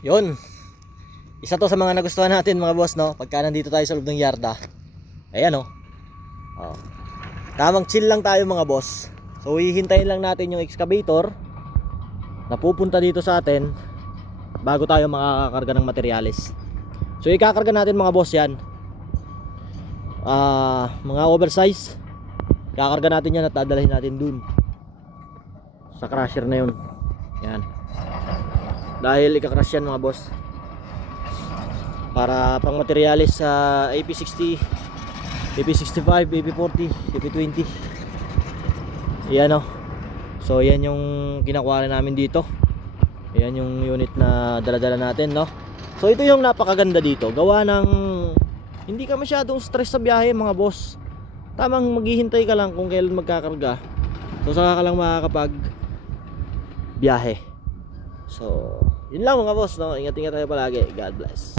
Yun. Isa to sa mga nagustuhan natin mga boss, no? Pagka nandito tayo sa loob ng yarda. Ayan, no? Oh. Tamang chill lang tayo mga boss. So hihintayin lang natin yung excavator na pupunta dito sa atin bago tayo makakakarga ng materyales. So ikakarga natin mga boss yan. Mga oversize. Kakarga natin yan at dadalhin natin dun sa crusher na yun. Yan. Dahil ika-crush yan mga boss para pang materyales sa AP60, AP65, AP40, AP20. Yan o. So yan yung kinakuha namin dito. Yan yung unit na daladala natin, no? So ito yung napakaganda dito. Gawa ng hindi ka masyadong stress sa biyahe mga boss. Tamang maghihintay ka lang kung kailan magkakarga. So saka ka lang makakapag biyahe. So yun lang mga boss, no? Ingat-ingat tayo palagi. God bless.